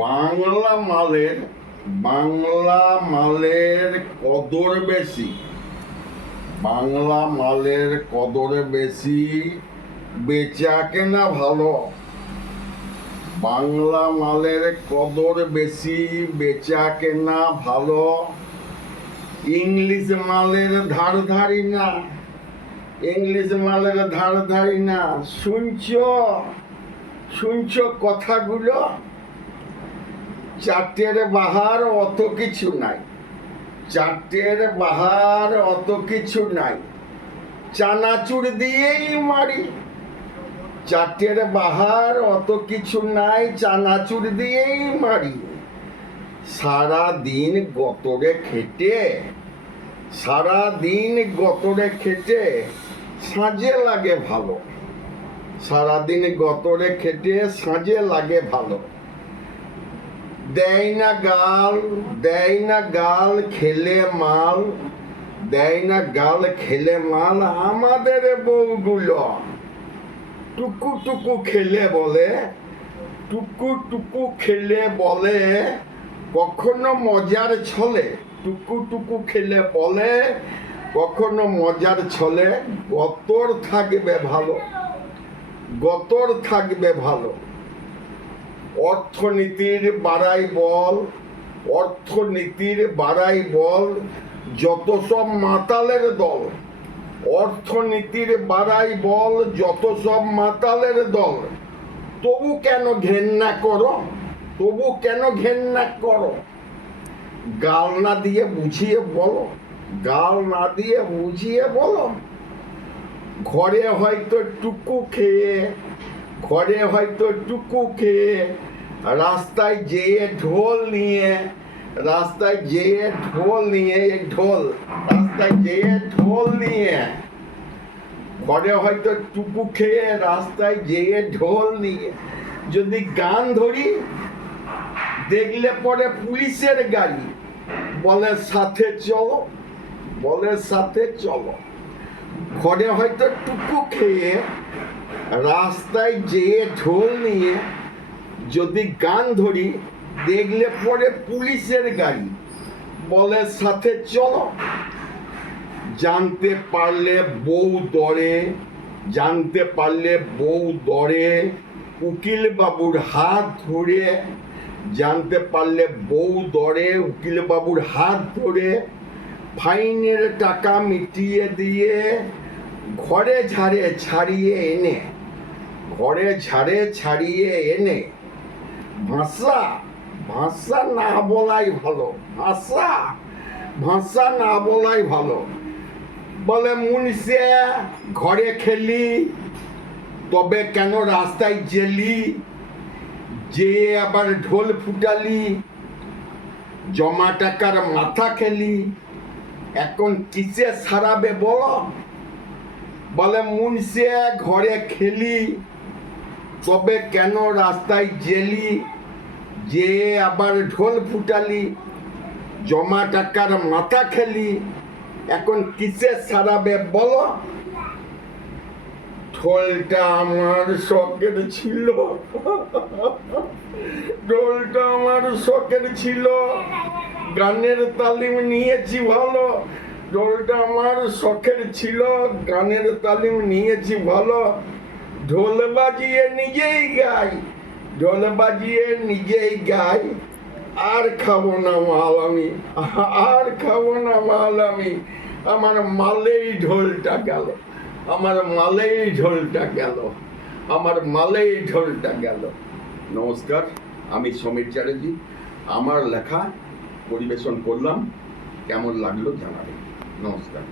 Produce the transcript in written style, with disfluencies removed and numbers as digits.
বাংলা মালের বাংলা মালের কদর বেশি। বাংলা মালের কদর বেশি, বেচা কেনা ভালো। বাংলা মালের কদর বেশি, বেচা কেনা ভালো। ইংলিশ মালের ধার ধারি না, ইংলিশ মালের ধার ধারি না। শুনছ কথাগুলো? চারটের বাহার অত কিছু নাই, চারটের বাহার অত কিছু নাই, চানাচুর দিয়েই মারি। চারটের বাহার অত কিছু নাই, চানাচুর দিয়েই মারি। সারা দিন গতরে খেটে, সারা দিন গতরে খেটে সাঁঝে লাগে ভালো। সারাদিন গতরে খেটে সাঁঝে লাগে ভালো। দেয় না গাল, দেয় না গাল খেলে মাল, দেয় না গাল খেলে মাল। আমাদের বউগুলো টুকু টুকু খেলে বলে, টুকু টুকু খেলে বলে কখনো মজার ছলে। টুকু টুকু খেলে বলে কখনো মজার ছলে। গতর থাকবে ভালো, গতর থাকবে ভালো। অর্থনীতির বাড়াই বল, অর্থনীতির বাড়াই বল, যত সব মাতালের দল। অর্থনীতির বাড়াই বল, যত সব মাতালের দল। তবু কেন ঘেন্না করো, তবু কেন ঘেন্না করো? গাল না দিয়ে বুঝিয়ে বলো, গাল না দিয়ে বুঝিয়ে বলো। ঘরে হয়তো টুকু খেয়ে, ঘরে হয়তো টুকু খেয়ে রাস্তায় যেয়ে ঢোল নিয়ে, রাস্তায় যেয়ে ঢোল নিয়ে, ঢোল রাস্তায় যেয়ে ঢোল নিয়ে, ঘরে হয়তো টুকু খেয়ে রাস্তায় যেয়ে ঢোল নিয়ে যদি গান ধরি, দেখলে পরে পুলিশের গাড়ি বলে সাথে চলো, বলে সাথে চলো। ঘরে হয়তো টুকু খেয়ে রাস্তায় যেয়ে ঢোল নিয়ে যদি গান ধরি, দেখলে পরে পুলিশের গাড়ি বলে সাথে চলো। জানতে পারলে বউ দরে, জানতে পারলে বউ দরে উকিল বাবুর হাত ধরে। জানতে পারলে বউ দরে উকিল বাবুর হাত ধরে ফাইনের টাকা মিটিয়ে দিয়ে ঘরে ঝাড়ে ছাড়িয়ে এনে, ঘরে ঝাড়ে ছাড়িয়ে এনে ভাষা, ভাষা না বলাই ভালো, ভাষা, ভাষা না বলাই ভালো। বলে মুনসে ঘরে খেলি, তবে কেন রাস্তায় জেলি? যে আবার ঢোল ফুটালি, জমা টাকার মাথা খেলি। এখন কিসে সারাবে বলো? বলে মুনসে ঘরে খেলি, তবে কেন রাস্তায় জেলি? যে আবার ঢোল ফুটালি, জমা টাকার মাথা খেলি। এখন কিসে সারাবে বলো? ঢোলটা আমার শখের ছিল, ঢোলটা আমার শখের ছিল, গানের তালিম নিয়েছি ভালো। ঢোলটা আমার শখের ছিল, গানের তালিম নিয়েছি ভালো। ঢোল বাজিয়ে নিজেই গাই, ঢোল বাজিয়ে নিজেই গাই। আর খাবো না মাল আমি, আর খাবো না মাল আমি। আমার মালেই ঢোলটা গেল, আমার মালেই ঢোলটা গেল, আমার মালেই ঢোলটা গেল। নমস্কার, আমি সমীর চ্যাটার্জি। আমার লেখা পরিবেশন করলাম, কেমন লাগলো জানাবেন। নমস্কার।